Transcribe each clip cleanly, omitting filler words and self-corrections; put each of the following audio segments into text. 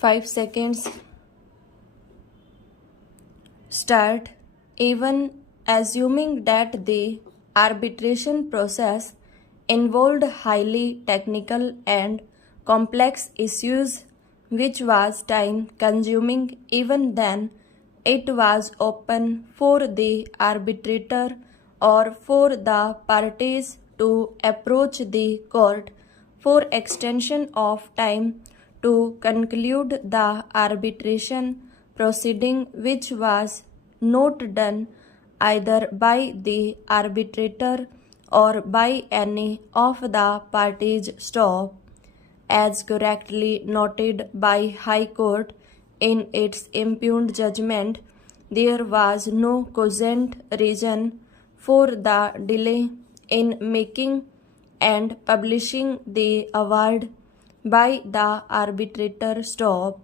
5 seconds. Start. Even assuming that the arbitration process involved highly technical and complex issues which was time consuming, even then it was open for the arbitrator or for the parties to approach the court for extension of time to conclude the arbitration proceeding, which was not done either by the arbitrator or by any of the parties. Stop. As correctly noted by High Court in its impugned judgment, there was no cogent reason for the delay in making and publishing the award by the arbitrator. Stop.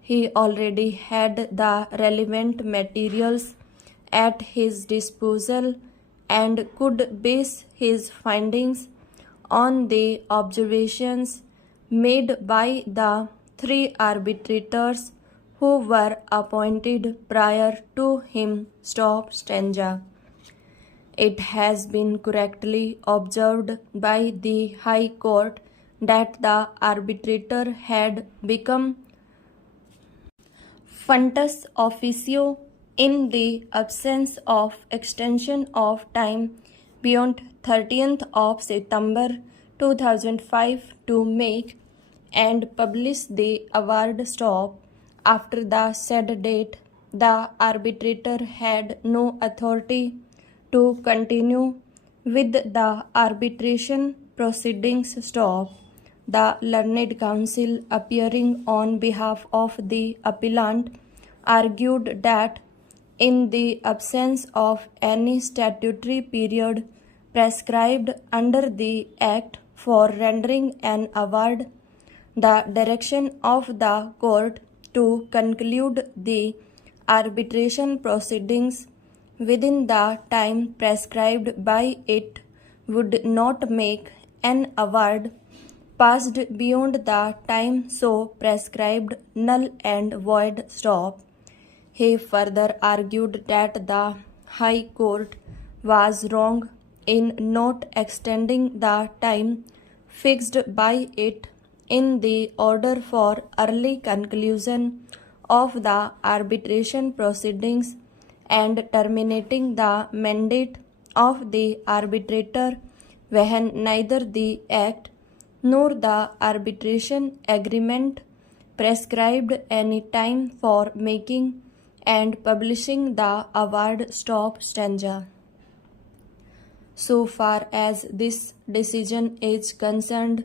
He already had the relevant materials at his disposal and could base his findings on the observations made by the 3 arbitrators who were appointed prior to him. Stop. Stanza. It has been correctly observed by the High Court that the arbitrator had become functus officio in the absence of extension of time beyond 30th of September 2005 to make and publish the award. Stop. After the said date, the arbitrator had no authority to continue with the arbitration proceedings. Stop. The learned counsel, appearing on behalf of the appellant, argued that in the absence of any statutory period prescribed under the Act for rendering an award, the direction of the court to conclude the arbitration proceedings within the time prescribed by it would not make an award passed beyond the time so prescribed null and void. Stop. He further argued that the High Court was wrong in not extending the time fixed by it in the order for early conclusion of the arbitration proceedings and terminating the mandate of the arbitrator when neither the Act nor the arbitration agreement prescribed any time for making and publishing the award. Stop. Stanza. So far as this decision is concerned,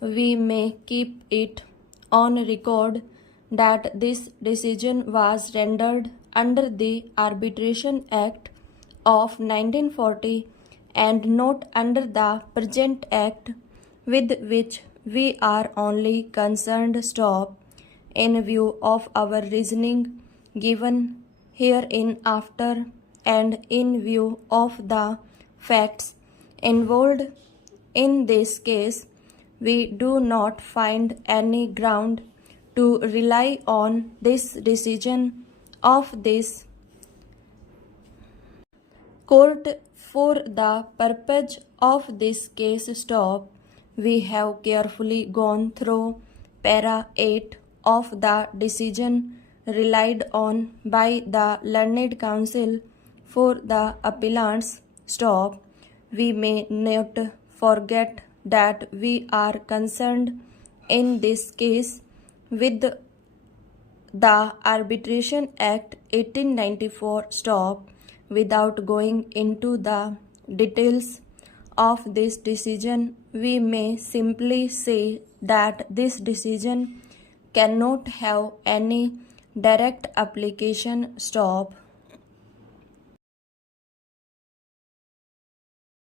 we may keep it on record that this decision was rendered under the Arbitration Act of 1940 and not under the present Act, with which we are only concerned. Stop. In view of our reasoning given hereinafter and in view of the facts involved in this case, we do not find any ground to rely on this decision of this court for the purpose of this case. Stop. We have carefully gone through para 8 of the decision relied on by the learned counsel for the appellants. Stop. We may not forget that we are concerned in this case with the Arbitration Act 1894. Stop. Without going into the details of this decision, we may simply say that this decision cannot have any direct application. Stop.